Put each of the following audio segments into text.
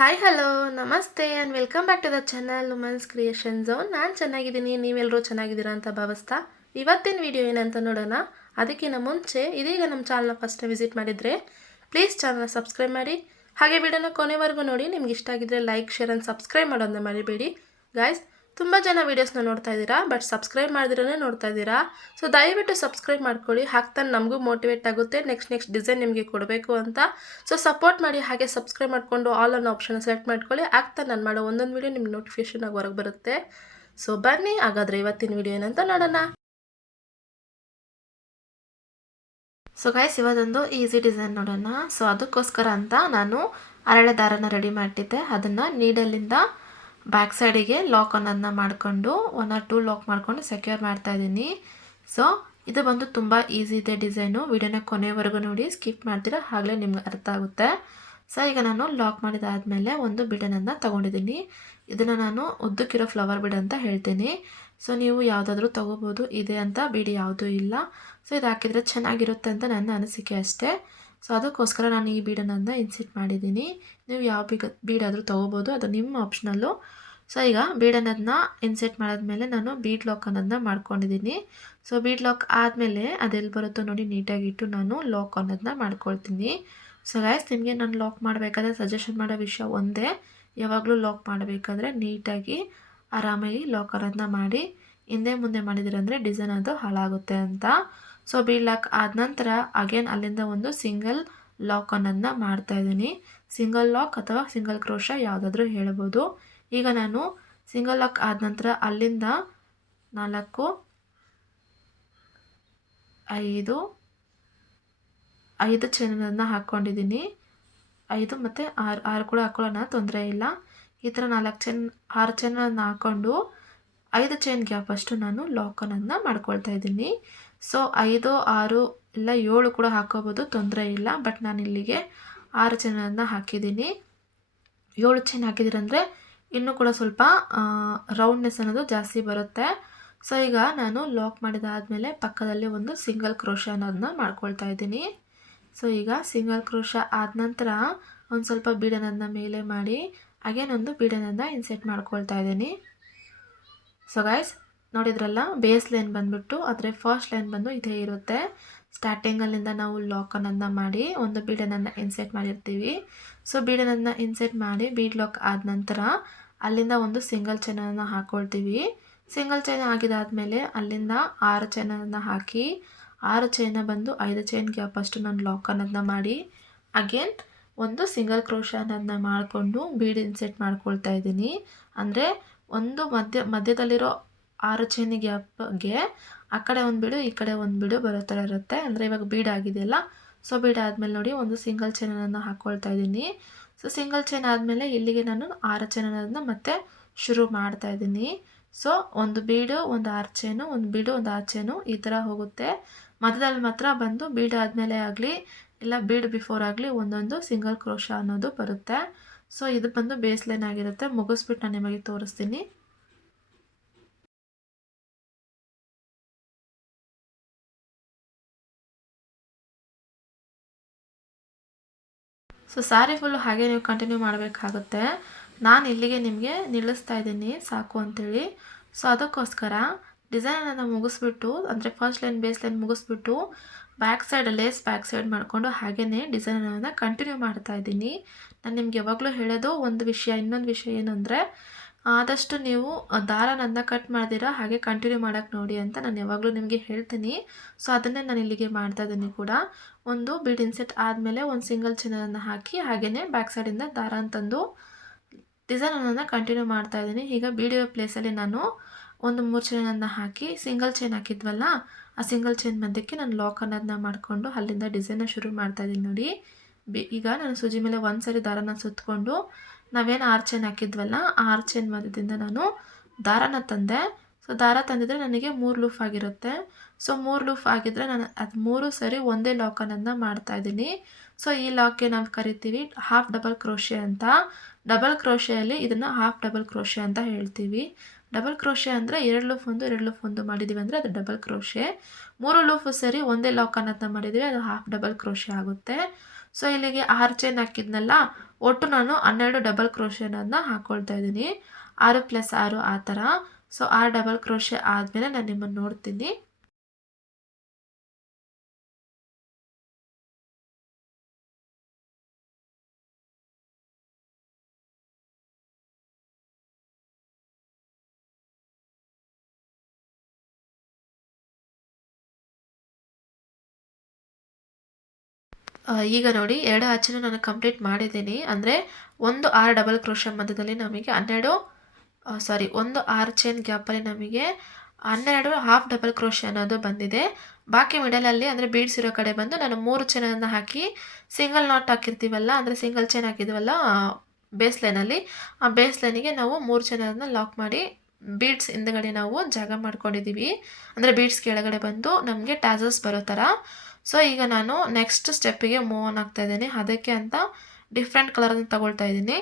Hi hello ನಮಸ್ತೆ and welcome back to the channel women's creation zone. ನಾನು ಚೆನ್ನಾಗಿದ್ದೀನಿ, ನೀವೆಲ್ಲರೂ ಚೆನ್ನಾಗಿದ್ದೀರಾ ಅಂತ ಭಾವಿಸ್ತಾ ಇವತ್ತಿನ ವಿಡಿಯೋ ಏನಂತ ನೋಡೋಣ. ಅದಕ್ಕಿಂತ ಮುಂಚೆ ಇದೀಗ ನಮ್ಮ ಚಾನಲ್ನ ಫಸ್ಟ್ ವಿಸಿಟ್ ಮಾಡಿದರೆ ಪ್ಲೀಸ್ ಚಾನಲ್ನ ಸಬ್ಸ್ಕ್ರೈಬ್ ಮಾಡಿ, ಹಾಗೆ ವಿಡಿಯೋನ ಕೊನೆವರೆಗೂ ನೋಡಿ. ನಿಮ್ಗೆ ಇಷ್ಟ ಆಗಿದ್ರೆ ಲೈಕ್ ಶೇರ್ ಆ್ಯಂಡ್ ಸಬ್ಸ್ಕ್ರೈಬ್ ಮಾಡೋದನ್ನ ಮರಿಬೇಡಿ ಗಾಯ್ಸ್. ತುಂಬ ಜನ ವೀಡಿಯೋಸ್ನ ನೋಡ್ತಾ ಇದ್ದೀರಾ, ಬಟ್ ಸಬ್ಸ್ಕ್ರೈಬ್ ಮಾಡಿದ್ರೇ ನೋಡ್ತಾ ಇದ್ದೀರಾ. ಸೊ ದಯವಿಟ್ಟು ಸಬ್ಸ್ಕ್ರೈಬ್ ಮಾಡ್ಕೊಳ್ಳಿ, ಹಾಕ್ತಾನೆ ನಮಗೂ ಮೋಟಿವೇಟ್ ಆಗುತ್ತೆ ನೆಕ್ಸ್ಟ್ ಡಿಸೈನ್ ನಿಮಗೆ ಕೊಡಬೇಕು ಅಂತ. ಸೊ ಸಪೋರ್ಟ್ ಮಾಡಿ, ಹಾಗೆ ಸಬ್ಸ್ಕ್ರೈಬ್ ಮಾಡಿಕೊಂಡು ಆಲ್ ಅನ್ನೋ ಆಪ್ಷನ್ ಸೆಲೆಕ್ಟ್ ಮಾಡ್ಕೊಳ್ಳಿ. ಆಗ್ತಾ ನಾನು ಮಾಡೋ ಒಂದೊಂದು ವೀಡಿಯೋ ನಿಮ್ಗೆ ನೋಟಿಫಿಕೇಶನ್ ಆಗಿ ಹೊರಗೆ ಬರುತ್ತೆ. ಸೊ ಬನ್ನಿ ಹಾಗಾದರೆ ಇವತ್ತಿನ ವಿಡಿಯೋ ಏನಂತ ನೋಡೋಣ. ಸೊ ಗೈಸ್, ಇವತ್ತೊಂದು ಈಸಿ ಡಿಸೈನ್ ನೋಡೋಣ. ಸೊ ಅದಕ್ಕೋಸ್ಕರ ಅಂತ ನಾನು ಅರಳೆ ದಾರನ ರೆಡಿ ಮಾಡಿದ್ದೆ. ಅದನ್ನು ನೀಡಲಿಂದ ಬ್ಯಾಕ್ ಸೈಡಿಗೆ ಲಾಕ್ ಅನ್ನೋದನ್ನ ಮಾಡಿಕೊಂಡು 1 or 2 ಲಾಕ್ ಮಾಡಿಕೊಂಡು ಸೆಕ್ಯೂರ್ ಮಾಡ್ತಾ ಇದ್ದೀನಿ. ಸೊ ಇದು ಬಂದು ತುಂಬ ಈಸಿ ಇದೆ ಡಿಸೈನು. ವಿಡಿಯೋನ ಕೊನೆವರೆಗೂ ನೋಡಿ, ಸ್ಕಿಪ್ ಮಾಡ್ತೀರಾ ಆಗಲೇ ನಿಮ್ಗೆ ಅರ್ಥ ಆಗುತ್ತೆ. ಸೊ ಈಗ ನಾನು ಲಾಕ್ ಮಾಡಿದಾದಮೇಲೆ ಒಂದು ಬಿಡನನ್ನು ತೊಗೊಂಡಿದ್ದೀನಿ. ಇದನ್ನು ನಾನು ಉದ್ದಕ್ಕಿರೋ ಫ್ಲವರ್ ಬಿಡ್ ಅಂತ ಹೇಳ್ತೀನಿ. ಸೊ ನೀವು ಯಾವುದಾದ್ರೂ ತೊಗೋಬೋದು, ಇದೆ ಅಂತ ಬೀಡಿ ಯಾವುದೂ ಇಲ್ಲ. ಸೊ ಇದು ಹಾಕಿದರೆ ಚೆನ್ನಾಗಿರುತ್ತೆ ಅಂತ ನನ್ನ ಅನಿಸಿಕೆ ಅಷ್ಟೇ. ಸೊ ಅದಕ್ಕೋಸ್ಕರ ನಾನು ಈ ಬೀಡನ್ನು ಇನ್ಸಿಟ್ ಮಾಡಿದ್ದೀನಿ. ನೀವು ಯಾವ ಬೀಡಾದರೂ ತೊಗೋಬೋದು, ಅದು ನಿಮ್ಮ ಆಪ್ಷನಲ್ಲು. ಸೊ ಈಗ ಬೀಡನ್ನೋದನ್ನ ಇನ್ಸೆಟ್ ಮಾಡಿದ್ಮೇಲೆ ನಾನು ಬೀಡ್ ಲಾಕ್ ಅನ್ನೋದನ್ನ ಮಾಡ್ಕೊಂಡಿದ್ದೀನಿ. ಸೊ ಬೀಡ್ ಲಾಕ್ ಆದಮೇಲೆ ಅದೆಲ್ಲಿ ಬರುತ್ತೋ ನೋಡಿ ನೀಟಾಗಿಟ್ಟು ನಾನು ಲಾಕ್ ಅನ್ನೋದನ್ನ ಮಾಡ್ಕೊಳ್ತೀನಿ. ಸೊ ಗೈಸ್, ನಿಮಗೆ ನಾನು ಲಾಕ್ ಮಾಡಬೇಕಾದ್ರೆ ಸಜೆಷನ್ ಮಾಡೋ ವಿಷಯ ಒಂದೇ, ಯಾವಾಗಲೂ ಲಾಕ್ ಮಾಡಬೇಕಾದ್ರೆ ನೀಟಾಗಿ ಆರಾಮಾಗಿ ಲಾಕ್ ಅನ್ನೋದನ್ನ ಮಾಡಿ. ಹಿಂದೆ ಮುಂದೆ ಮಾಡಿದಿರಂದರೆ ಡಿಸೈನ್ ಅದು ಹಾಳಾಗುತ್ತೆ ಅಂತ. ಸೊ ಬೀಡ್ ಲಾಕ್ ಆದ ನಂತರ ಅಗೇನ್ ಅಲ್ಲಿಂದ ಒಂದು ಸಿಂಗಲ್ ಲಾಕ್ ಅನ್ನೋದನ್ನ ಮಾಡ್ತಾಯಿದ್ದೀನಿ. ಸಿಂಗಲ್ ಲಾಕ್ ಅಥವಾ ಸಿಂಗಲ್ ಕ್ರೋಶ ಯಾವುದಾದ್ರೂ ಹೇಳ್ಬೋದು. ಈಗ ನಾನು ಸಿಂಗಲ್ ಲಾಕ್ ಆದ ನಂತರ ಅಲ್ಲಿಂದ 4 5 ಚೈನನ್ನು ಹಾಕ್ಕೊಂಡಿದ್ದೀನಿ. 5 ಮತ್ತು 6 ಕೂಡ ಹಾಕ್ಕೊಳ್ಳೋಣ, ತೊಂದರೆ ಇಲ್ಲ. ಈ ಥರ 6 ಚೈನನ್ನು ಹಾಕ್ಕೊಂಡು 5 ಚೈನ್ ಗ್ಯಾಪ್ ಅಷ್ಟು ನಾನು ಲಾಕ್ ಅನ್ನೋದನ್ನ ಮಾಡ್ಕೊಳ್ತಾ ಇದ್ದೀನಿ. ಸೊ 5, 6 ಇಲ್ಲ 7 ಕೂಡ ಹಾಕೋಬೋದು, ತೊಂದರೆ ಇಲ್ಲ. ಬಟ್ ನಾನು ಇಲ್ಲಿಗೆ 6 ಚೈನನ್ನು ಹಾಕಿದ್ದೀನಿ. 7 ಚೈನ್ ಹಾಕಿದ್ದೀರಂದರೆ ಇನ್ನೂ ಕೂಡ ಸ್ವಲ್ಪ ರೌಂಡ್ನೆಸ್ ಅನ್ನೋದು ಜಾಸ್ತಿ ಬರುತ್ತೆ. ಸೊ ಈಗ ನಾನು ಲಾಕ್ ಮಾಡಿದಾದಮೇಲೆ ಪಕ್ಕದಲ್ಲಿ ಒಂದು ಸಿಂಗಲ್ ಕ್ರೋಶ ಅನ್ನೋದನ್ನ ಮಾಡ್ಕೊಳ್ತಾ ಇದ್ದೀನಿ. ಸೊ ಈಗ ಸಿಂಗಲ್ ಕ್ರೋಶ ಆದ ನಂತರ ಒಂದು ಸ್ವಲ್ಪ ಬೀಡನನ್ನು ಮೇಲೆ ಮಾಡಿ ಅಗೇನ್ ಒಂದು ಬೀಡನನ್ನು ಇನ್ಸೆಟ್ ಮಾಡ್ಕೊಳ್ತಾ ಇದ್ದೀನಿ. ಸೊ ಗೈಸ್, ನೋಡಿದ್ರಲ್ಲ, ಬೇಸ್ ಲೈನ್ ಬಂದುಬಿಟ್ಟು ಆದರೆ ಫಸ್ಟ್ ಲೈನ್ ಬಂದು ಇದೇ ಇರುತ್ತೆ. ಸ್ಟಾರ್ಟಿಂಗಲ್ಲಿಂದ ನಾವು ಲಾಕ್ ಅನ್ನೋದನ್ನ ಮಾಡಿ ಒಂದು ಬೀಡನನ್ನು ಇನ್ಸೆಟ್ ಮಾಡಿರ್ತೀವಿ. ಸೊ ಬೀಡನನ್ನು ಇನ್ಸೆಟ್ ಮಾಡಿ ಬೀಡ್ ಲಾಕ್ ಆದ ನಂತರ ಅಲ್ಲಿಂದ ಒಂದು ಸಿಂಗಲ್ ಚೈನನ್ನು ಹಾಕ್ಕೊಳ್ತೀವಿ. ಸಿಂಗಲ್ ಚೈನ್ ಆಗಿದಾದಮೇಲೆ ಅಲ್ಲಿಂದ 6 ಚೈನನ್ನು ಹಾಕಿ 6 ಚೈನ ಬಂದು 5 ಚೈನ್ ಗ್ಯಾಪ್ ಅಷ್ಟು ನಾನು ಲಾಕ್ ಅನ್ನೋದನ್ನ ಮಾಡಿ ಅಗೇನ್ ಒಂದು ಸಿಂಗಲ್ ಕ್ರೋಶ ಅನ್ನೋದನ್ನ ಮಾಡಿಕೊಂಡು ಬೀಡ್ ಇನ್ಸೆಟ್ ಮಾಡ್ಕೊಳ್ತಾ ಇದ್ದೀನಿ. ಅಂದರೆ ಒಂದು ಮಧ್ಯದಲ್ಲಿರೋ 6 ಚೈನ್ ಗ್ಯಾಪ್ಗೆ ಆ ಕಡೆ ಒಂದು ಬೀಡು ಈ ಕಡೆ ಒಂದು ಬೀಡು ಬರೋ ಥರ ಇರುತ್ತೆ. ಅಂದರೆ ಇವಾಗ ಬೀಡ್ ಆಗಿದೆಯಲ್ಲ, ಸೊ ಬೀಡ್ ಆದಮೇಲೆ ನೋಡಿ ಒಂದು ಸಿಂಗಲ್ ಚೈನನ್ನು ಹಾಕ್ಕೊಳ್ತಾ ಇದ್ದೀನಿ. ಸೊ ಸಿಂಗಲ್ ಚೈನ್ ಆದಮೇಲೆ ಇಲ್ಲಿಗೆ ನಾನು 6 ಚೈನ್ ಅನ್ನೋದನ್ನ ಮತ್ತೆ ಶುರು ಮಾಡ್ತಾ ಇದ್ದೀನಿ. ಸೊ ಒಂದು ಬೀಡು ಒಂದು 6 ಚೈನು, ಒಂದು ಬೀಡು ಒಂದು 6 ಚೈನು, ಈ ಥರ ಹೋಗುತ್ತೆ. ಮಧ್ಯದಲ್ಲಿ ಮಾತ್ರ ಬಂದು ಬೀಡ್ ಆದಮೇಲೆ ಆಗಲಿ ಇಲ್ಲ ಬೀಡ್ ಬಿಫೋರ್ ಆಗಲಿ ಒಂದೊಂದು ಸಿಂಗಲ್ ಕ್ರೋಶ ಅನ್ನೋದು ಬರುತ್ತೆ. ಸೊ ಇದು ಬಂದು ಬೇಸ್ ಲೈನ್ ಆಗಿರುತ್ತೆ. ಮುಗಿಸ್ಬಿಟ್ಟು ನಾನು ನಿಮಗೆ ತೋರಿಸ್ತೀನಿ. ಸೊ ಸ್ಯಾರಿ ಫುಲ್ಲು ಹಾಗೆ ನೀವು ಕಂಟಿನ್ಯೂ ಮಾಡಬೇಕಾಗುತ್ತೆ. ನಾನು ಇಲ್ಲಿಗೆ ನಿಮಗೆ ನಿಲ್ಲಿಸ್ತಾ ಇದ್ದೀನಿ ಸಾಕು ಅಂಥೇಳಿ. ಸೊ ಅದಕ್ಕೋಸ್ಕರ ಡಿಸೈನನ್ನು ಮುಗಿಸ್ಬಿಟ್ಟು, ಅಂದರೆ ಫಸ್ಟ್ ಲೈನ್ ಬೇಸ್ ಲೈನ್ ಮುಗಿಸ್ಬಿಟ್ಟು back side lace back side ಮಾಡಿಕೊಂಡು ಹಾಗೆಯೇ ಡಿಸೈನನ್ನು ಕಂಟಿನ್ಯೂ ಮಾಡ್ತಾ ಇದ್ದೀನಿ. ನಾನು ನಿಮ್ಗೆ ಯಾವಾಗಲೂ ಹೇಳೋದು ಒಂದು ವಿಷಯ, ಇನ್ನೊಂದು ವಿಷಯ ಏನು ಅಂದರೆ ಆದಷ್ಟು ನೀವು ದಾರನನ್ನು ಕಟ್ ಮಾಡ್ದಿರಾ ಹಾಗೆ ಕಂಟಿನ್ಯೂ ಮಾಡೋಕ್ಕೆ ನೋಡಿ ಅಂತ ನಾನು ಯಾವಾಗಲೂ ನಿಮಗೆ ಹೇಳ್ತೀನಿ. ಸೊ ಅದನ್ನೇ ನಾನು ಇಲ್ಲಿಗೆ ಮಾಡ್ತಾ ಇದ್ದೀನಿ ಕೂಡ. ಒಂದು ಬೀಡ್ ಇನ್ಸೆಟ್ ಆದಮೇಲೆ ಒಂದು ಸಿಂಗಲ್ ಚೈನನ್ನು ಹಾಕಿ ಹಾಗೆಯೇ ಬ್ಯಾಕ್ ಸೈಡಿಂದ ದಾರ ಅಂತಂದು ಡಿಸೈನನ್ನು ಕಂಟಿನ್ಯೂ ಮಾಡ್ತಾ ಇದ್ದೀನಿ. ಈಗ ಬೀಡಿಯೋ ಪ್ಲೇಸಲ್ಲಿ ನಾನು ಒಂದು 3 ಚೈನನ್ನು ಹಾಕಿ ಸಿಂಗಲ್ ಚೈನ್ ಹಾಕಿದ್ವಲ್ಲ, ಆ ಸಿಂಗಲ್ ಚೈನ್ ಮಧ್ಯಕ್ಕೆ ನಾನು ಲಾಕ್ ಅನ್ನೋದನ್ನ ಮಾಡಿಕೊಂಡು ಅಲ್ಲಿಂದ ಡಿಸೈನ್ನ ಶುರು ಮಾಡ್ತಾ ಇದ್ದೀನಿ ನೋಡಿ. ಈಗ ನಾನು ಸೂಜಿ ಮೇಲೆ ಒಂದು ಸರಿ ದಾರನ ಸುತ್ತಕೊಂಡು ನಾವೇನು 6 ಚೈನ್ ಹಾಕಿದ್ವಲ್ಲ, ಆ 6 ಚೈನ್ ಮಧ್ಯದಿಂದ ನಾನು ದಾರನ ತಂದೆ. ಸೊ ದಾರ ತಂದಿದ್ರೆ ನನಗೆ 3 ಲೂಫ್ ಆಗಿರುತ್ತೆ. ಸೊ 3 ಲೂಫ್ ಆಗಿದ್ದರೆ ನಾನು ಅದು 3 ಸರಿ ಒಂದೇ ಲಾಕ್ ಅನ್ನೋದನ್ನ ಮಾಡ್ತಾಯಿದ್ದೀನಿ. ಸೊ ಈ ಲಾಕ್ಗೆ ನಾವು ಕರಿತೀವಿ ಹಾಫ್ ಡಬಲ್ ಕ್ರೋಶೆ ಅಂತ. ಡಬಲ್ ಕ್ರೋಶೆಯಲ್ಲಿ ಇದನ್ನು ಹಾಫ್ ಡಬಲ್ ಕ್ರೋಶೆ ಅಂತ ಹೇಳ್ತೀವಿ. ಡಬಲ್ ಕ್ರೋಶೆ ಅಂದರೆ 2 ಲೂಫ್ ಒಂದು 2 ಲೂಫ್ ಒಂದು ಮಾಡಿದ್ದೀವಿ ಅಂದರೆ ಅದು ಡಬಲ್ ಕ್ರೋಶೆ. 3 ಲೂಫು ಸರಿ ಒಂದೇ ಲಾಕ್ ಅನ್ನೋದನ್ನ ಮಾಡಿದ್ದೀವಿ, ಅದು ಹಾಫ್ ಡಬಲ್ ಕ್ರೋಶೆ ಆಗುತ್ತೆ. ಸೊ ಇಲ್ಲಿಗೆ 6 ಚೈನ್ ಹಾಕಿದ್ನಲ್ಲ, ಒಟ್ಟು ನಾನು 12 ಡಬಲ್ ಕ್ರೋಶೆನನ್ನು ಹಾಕ್ಕೊಳ್ತಾ ಇದ್ದೀನಿ. 6 + 6 ಆ ಥರ. ಸೊ 6 ಡಬಲ್ ಕ್ರೋಶೆ ಆದಮೇಲೆ ನಾನು ನಿಮ್ಮನ್ನು ನೋಡ್ತೀನಿ. ಈಗ ನೋಡಿ 2 ಆಚೆನೂ ನಾನು ಕಂಪ್ಲೀಟ್ ಮಾಡಿದ್ದೀನಿ. ಅಂದರೆ ಒಂದು 6 ಡಬಲ್ ಕ್ರೋಶೆ ಮಧ್ಯದಲ್ಲಿ ನಮಗೆ 12 ಒಂದು 6 ಚೈನ್ ಗ್ಯಾಪಲ್ಲಿ ನಮಗೆ 12 ಹಾಫ್ ಡಬಲ್ ಕ್ರೋಶೆ ಅನ್ನೋದು ಬಂದಿದೆ. ಬಾಕಿ ಮಿಡಲಲ್ಲಿ ಅಂದರೆ ಬೀಡ್ಸ್ ಇರೋ ಕಡೆ ಬಂದು ನಾನು 3 ಚೈನನ್ನು ಹಾಕಿ ಸಿಂಗಲ್ ನಾಟ್ ಹಾಕಿರ್ತೀವಲ್ಲ, ಅಂದರೆ ಸಿಂಗಲ್ ಚೈನ್ ಹಾಕಿದ್ದೀವಲ್ಲ ಬೇಸ್ ಲೈನಲ್ಲಿ, ಆ ಬೇಸ್ ಲೈನಿಗೆ ನಾವು 3 ಚೈನನ್ನು ಲಾಕ್ ಮಾಡಿ ಬೀಡ್ಸ್ ಹಿಂದ್ಗಡೆ ನಾವು ಜಾಗ ಮಾಡ್ಕೊಂಡಿದ್ದೀವಿ. ಅಂದರೆ ಬೀಡ್ಸ್ ಕೆಳಗಡೆ ಬಂದು ನಮಗೆ ಟ್ಯಾಸಲ್ಸ್ ಬರೋ ಥರ. ಸೊ ಈಗ ನಾನು ನೆಕ್ಸ್ಟ್ ಸ್ಟೆಪ್ಪಿಗೆ ಮೂವ್ ಆನ್ ಆಗ್ತಾ ಇದ್ದೀನಿ. ಅದಕ್ಕೆ ಅಂತ ಡಿಫ್ರೆಂಟ್ ಕಲರನ್ನು ತಗೊಳ್ತಾ ಇದ್ದೀನಿ.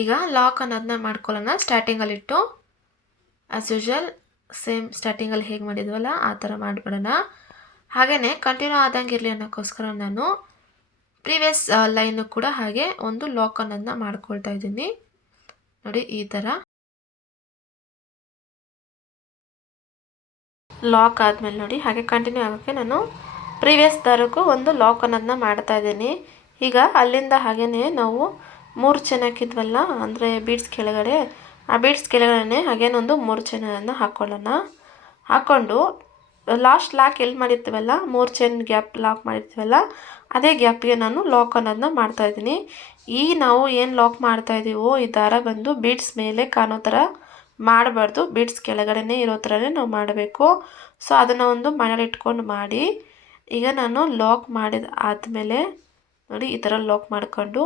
ಈಗ ಲಾಕ್ ಅನ್ನೋದನ್ನ ಮಾಡ್ಕೊಳ್ಳೋಣ. ಸ್ಟಾರ್ಟಿಂಗಲ್ಲಿಟ್ಟು ಆ್ಯಸ್ ಯೂಶ್ವಲ್ ಸೇಮ್ ಸ್ಟಾರ್ಟಿಂಗಲ್ಲಿ ಹೇಗೆ ಮಾಡಿದ್ವಲ್ಲ ಆ ಥರ ಮಾಡಿಬಿಡೋಣ. ಹಾಗೆಯೇ ಕಂಟಿನ್ಯೂ ಆದಂಗೆ ಇರಲಿ ಅನ್ನೋಕ್ಕೋಸ್ಕರ ನಾನು ಪ್ರೀವಿಯಸ್ ಲೈನು ಕೂಡ ಹಾಗೆ ಒಂದು ಲಾಕ್ ಅನ್ನೋದನ್ನ ಮಾಡ್ಕೊಳ್ತಾ ಇದ್ದೀನಿ. ನೋಡಿ ಈ ಥರ ಲಾಕ್ ಆದಮೇಲೆ ನೋಡಿ ಹಾಗೆ ಕಂಟಿನ್ಯೂ ಆಗೋಕ್ಕೆ ನಾನು ಪ್ರೀವಿಯಸ್ ದಾರಕ್ಕೂ ಒಂದು ಲಾಕ್ ಅನ್ನೋದನ್ನ ಮಾಡ್ತಾ ಇದ್ದೀನಿ. ಈಗ ಅಲ್ಲಿಂದ ಹಾಗೆಯೇ ನಾವು 3 ಚೈನ್ ಹಾಕಿದ್ವಲ್ಲ, ಅಂದರೆ ಬೀಡ್ಸ್ ಕೆಳಗಡೆ, ಆ ಬೀಡ್ಸ್ ಕೆಳಗಡೆ ಹಾಗೇನೊಂದು 3 ಚೈನನ್ನು ಹಾಕ್ಕೊಳ್ಳೋಣ. ಹಾಕ್ಕೊಂಡು ಲಾಸ್ಟ್ ಲಾಕ್ ಎಲ್ಲಿ ಮಾಡಿರ್ತೀವಲ್ಲ, 3 ಚೈನ್ ಗ್ಯಾಪ್ ಲಾಕ್ ಮಾಡಿರ್ತೀವಲ್ಲ, ಅದೇ ಗ್ಯಾಪಿಗೆ ನಾನು ಲಾಕ್ ಅನ್ನೋದನ್ನ ಮಾಡ್ತಾಯಿದ್ದೀನಿ. ಈ ನಾವು ಏನು ಲಾಕ್ ಮಾಡ್ತಾಯಿದ್ದೀವೋ ಈ ದಾರ ಬಂದು ಬೀಡ್ಸ್ ಮೇಲೆ ಕಾಣೋ ಥರ ಮಾಡಬಾರ್ದು, ಬೀಡ್ಸ್ ಕೆಳಗಡೆ ಇರೋ ಥರನೇ ನಾವು ಮಾಡಬೇಕು. ಸೊ ಅದನ್ನು ಒಂದು ಮನೇಲಿ ಇಟ್ಕೊಂಡು ಮಾಡಿ. ಈಗ ನಾನು ಲಾಕ್ ಮಾಡಿದ ಆದಮೇಲೆ ನೋಡಿ ಈ ಥರ ಲಾಕ್ ಮಾಡಿಕೊಂಡು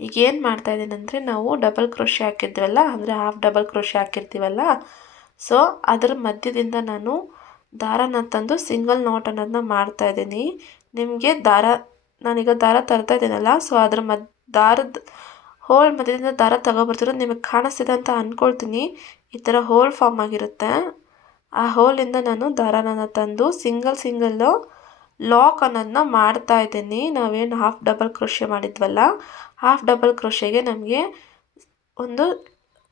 ಈಗ ಏನು ಮಾಡ್ತಾಯಿದ್ದೀನಿ ಅಂದರೆ, ನಾವು ಡಬಲ್ ಕ್ರೋಶೆ ಹಾಕಿದ್ವಲ್ಲ, ಅಂದರೆ ಹಾಫ್ ಡಬಲ್ ಕ್ರೋಶೆ ಹಾಕಿರ್ತೀವಲ್ಲ, ಸೊ ಅದರ ಮಧ್ಯದಿಂದ ನಾನು ದಾರನ ತಂದು ಸಿಂಗಲ್ ನಾಟ್ ಅನ್ನೋದನ್ನ ಮಾಡ್ತಾಯಿದ್ದೀನಿ. ನಿಮಗೆ ನಾನೀಗ ದಾರ ತರ್ತಾ ಇದ್ದೀನಲ್ಲ, ಸೊ ಅದ್ರ ದಾರದ ಹೋಲ್ ಮಧ್ಯದಿಂದ ದಾರ ತಗೊಬರ್ತಿರೋದು ನಿಮಗೆ ಕಾಣಿಸ್ತಿದೆ ಅಂತ ಅಂದ್ಕೊಳ್ತೀನಿ. ಈ ಥರ ಹೋಲ್ ಫಾರ್ಮ್ ಆಗಿರುತ್ತೆ. ಆ ಹೋಲಿಂದ ನಾನು ದಾರನ ತಂದು ಸಿಂಗಲ್ಲು ಲಾಕ್ ಅನ್ನೋದನ್ನ ಮಾಡ್ತಾ ಇದ್ದೀನಿ. ನಾವೇನು ಹಾಫ್ ಡಬಲ್ ಕ್ರೋಶೆ ಮಾಡಿದ್ವಲ್ಲ, ಹಾಫ್ ಡಬಲ್ ಕ್ರೋಶೆಗೆ ನಮಗೆ ಒಂದು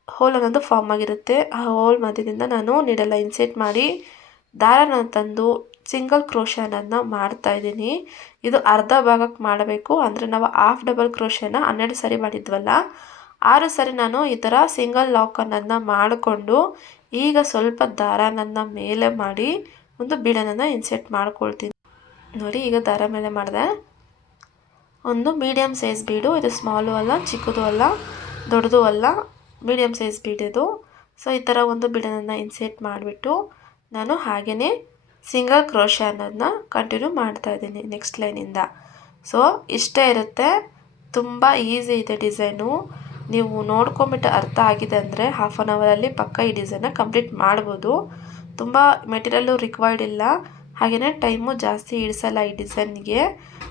ಹೋಲ್ ಅನ್ನೋದು ಫಾರ್ಮ್ ಆಗಿರುತ್ತೆ. ಆ ಹೋಲ್ ಮಧ್ಯದಿಂದ ನಾನು ನೀಡೆಲ್ಲ ಇನ್ಸೆಟ್ ಮಾಡಿ ದಾರನ ತಂದು ಸಿಂಗಲ್ ಕ್ರೋಶೆ ಅನ್ನೋದನ್ನ ಮಾಡ್ತಾಯಿದ್ದೀನಿ. ಇದು ಅರ್ಧ ಭಾಗಕ್ಕೆ ಮಾಡಬೇಕು. ಅಂದರೆ ನಾವು ಹಾಫ್ ಡಬಲ್ ಕ್ರೋಶೆನ 12 ಸರಿ ಮಾಡಿದ್ವಲ್ಲ, 6 ಸರಿ ನಾನು ಈ ಥರ ಸಿಂಗಲ್ ಲಾಕ್ ಅನ್ನೋದನ್ನ ಮಾಡಿಕೊಂಡು ಈಗ ಸ್ವಲ್ಪ ದಾರನನ್ನು ಮೇಲೆ ಮಾಡಿ ಒಂದು ಬೀಡನ್ನು ಇನ್ಸೆಟ್ ಮಾಡ್ಕೊಳ್ತೀನಿ. ನೋಡಿ ಈಗ ದಾರ ಮೇಲೆ ಮಾಡಿದೆ. ಒಂದು ಮೀಡಿಯಮ್ ಸೈಜ್ ಬೀಡು, ಇದು ಸ್ಮಾಲು ಅಲ್ಲ, ಚಿಕ್ಕದು ಅಲ್ಲ, ದೊಡ್ಡದು ಅಲ್ಲ, ಮೀಡಿಯಮ್ ಸೈಜ್ ಬೀಡಿದು. ಸೊ ಈ ಥರ ಒಂದು ಬೀಡನ್ನು ಇನ್ಸೆಟ್ ಮಾಡಿಬಿಟ್ಟು ನಾನು ಹಾಗೆಯೇ ಸಿಂಗಲ್ ಕ್ರೋಶೆ ಅನ್ನೋದನ್ನ ಕಂಟಿನ್ಯೂ ಮಾಡ್ತಾಯಿದ್ದೀನಿ ನೆಕ್ಸ್ಟ್ ಲೈನಿಂದ. ಸೊ ಇಷ್ಟೇ ಇರುತ್ತೆ, ತುಂಬ ಈಸಿ ಇದೆ ಡಿಸೈನು. ನೀವು ನೋಡ್ಕೊಂಬಿಟ್ಟು ಅರ್ಥ ಆಗಿದೆ ಅಂದರೆ ಹಾಫ್ ಆನ್ ಅವರಲ್ಲಿ ಪಕ್ಕ ಈ ಡಿಸೈನ್ನ ಕಂಪ್ಲೀಟ್ ಮಾಡ್ಬೋದು. ತುಂಬ ಮೆಟೀರಿಯಲ್ಲು ರಿಕ್ವೈರ್ಡ್ ಇಲ್ಲ, ಹಾಗೆಯೇ ಟೈಮು ಜಾಸ್ತಿ ಹಿಡಿಸಲ್ಲ ಈ ಡಿಸೈನ್ಗೆ.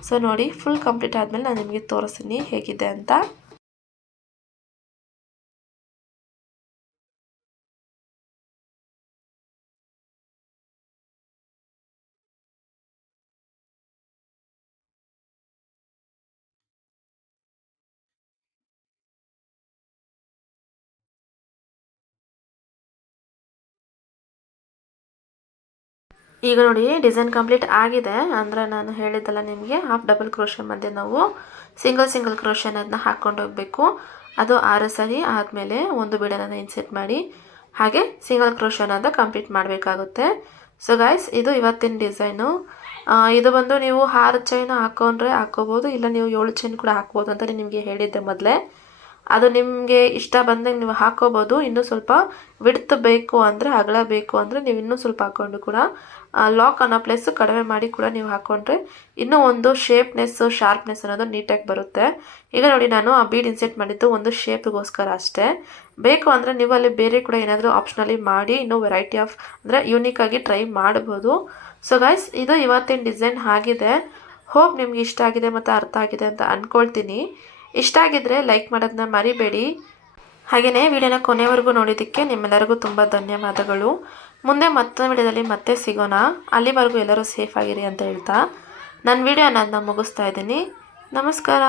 ಸೊ ನೋಡಿ ಫುಲ್ ಕಂಪ್ಲೀಟ್ ಆದಮೇಲೆ ನಾನು ನಿಮಗೆ ತೋರಿಸ್ತೀನಿ ಹೇಗಿದೆ ಅಂತ. ಈಗ ನೋಡಿ ಡಿಸೈನ್ ಕಂಪ್ಲೀಟ್ ಆಗಿದೆ. ಅಂದರೆ ನಾನು ಹೇಳಿದ್ದಲ್ಲ ನಿಮಗೆ, ಹಾಫ್ ಡಬಲ್ ಕ್ರೋಶೆ ಮಧ್ಯೆ ನಾವು ಸಿಂಗಲ್ ಕ್ರೋಶೆ ಅನ್ನೋದನ್ನ ಹಾಕ್ಕೊಂಡು ಹೋಗಬೇಕು. ಅದು 6 ಸರಿ ಆದಮೇಲೆ ಒಂದು ಬೀಡನ್ನು ಇನ್ಸೆಟ್ ಮಾಡಿ ಹಾಗೆ ಸಿಂಗಲ್ ಕ್ರೋಶೆ ಅನ್ನೋದು ಕಂಪ್ಲೀಟ್ ಮಾಡಬೇಕಾಗುತ್ತೆ. ಸೊ ಗೈಸ್, ಇದು ಇವತ್ತಿನ ಡಿಸೈನು. ಇದು ಬಂದು ನೀವು 6 ಚೈನ್ ಹಾಕ್ಕೊಂಡ್ರೆ ಹಾಕ್ಕೋಬೋದು, ಇಲ್ಲ ನೀವು 7 ಚೈನ್ ಕೂಡ ಹಾಕ್ಬೋದು ಅಂತ ನಿಮಗೆ ಹೇಳಿದ್ದೆ ಮೊದಲೇ. ಅದು ನಿಮಗೆ ಇಷ್ಟ ಬಂದಂಗೆ ನೀವು ಹಾಕ್ಕೋಬೋದು. ಇನ್ನೂ ಸ್ವಲ್ಪ ವಿಡ್ತ್ ಬೇಕು ಅಂದರೆ, ಅಗಲ ಬೇಕು ಅಂದರೆ ನೀವು ಇನ್ನೂ ಸ್ವಲ್ಪ ಹಾಕ್ಕೊಂಡು ಕೂಡ ಲಾಕ್ ಅನ್ನೋ ಪ್ಲೇಸು ಕಡಿಮೆ ಮಾಡಿ ಕೂಡ ನೀವು ಹಾಕ್ಕೊಂಡ್ರೆ ಇನ್ನೂ ಒಂದು ಶಾರ್ಪ್ನೆಸ್ ಅನ್ನೋದು ನೀಟಾಗಿ ಬರುತ್ತೆ. ಈಗ ನೋಡಿ ನಾನು ಆ ಬೀಡ್ ಇನ್ಸೆಟ್ ಮಾಡಿದ್ದು ಒಂದು ಶೇಪಿಗೋಸ್ಕರ ಅಷ್ಟೇ. ಬೇಕು ಅಂದರೆ ನೀವು ಅಲ್ಲಿ ಬೇರೆ ಕೂಡ ಏನಾದರೂ ಆಪ್ಷನಲ್ಲಿ ಮಾಡಿ ಇನ್ನೂ ವೆರೈಟಿ ಆಫ್ ಅಂದರೆ ಯೂನಿಕಾಗಿ ಟ್ರೈ ಮಾಡ್ಬೋದು. ಸೊ ಗೈಸ್, ಇದು ಇವತ್ತಿನ ಡಿಸೈನ್ ಆಗಿದೆ. ಹೋಪ್ ನಿಮ್ಗೆ ಇಷ್ಟ ಆಗಿದೆ ಮತ್ತು ಅರ್ಥ ಆಗಿದೆ ಅಂತ ಅಂದ್ಕೊಳ್ತೀನಿ. ಇಷ್ಟ ಆಗಿದ್ದರೆ ಲೈಕ್ ಮಾಡೋದನ್ನ ಮರಿಬೇಡಿ. ಹಾಗೆಯೇ ವಿಡಿಯೋನ ಕೊನೆವರೆಗೂ ನೋಡಿದ್ದಕ್ಕೆ ನಿಮ್ಮೆಲ್ಲರಿಗೂ ತುಂಬ ಧನ್ಯವಾದಗಳು. ಮುಂದೆ ಮತ್ತೊಂದು ವಿಡಿಯೋದಲ್ಲಿ ಮತ್ತೆ ಸಿಗೋಣ. ಅಲ್ಲಿವರೆಗೂ ಎಲ್ಲರೂ ಸೇಫ್ ಆಗಿರಿ ಅಂತ ಹೇಳ್ತಾ ನನ್ನ ವಿಡಿಯೋನ ಮುಗಿಸ್ತಾ ಇದ್ದೀನಿ. ನಮಸ್ಕಾರ.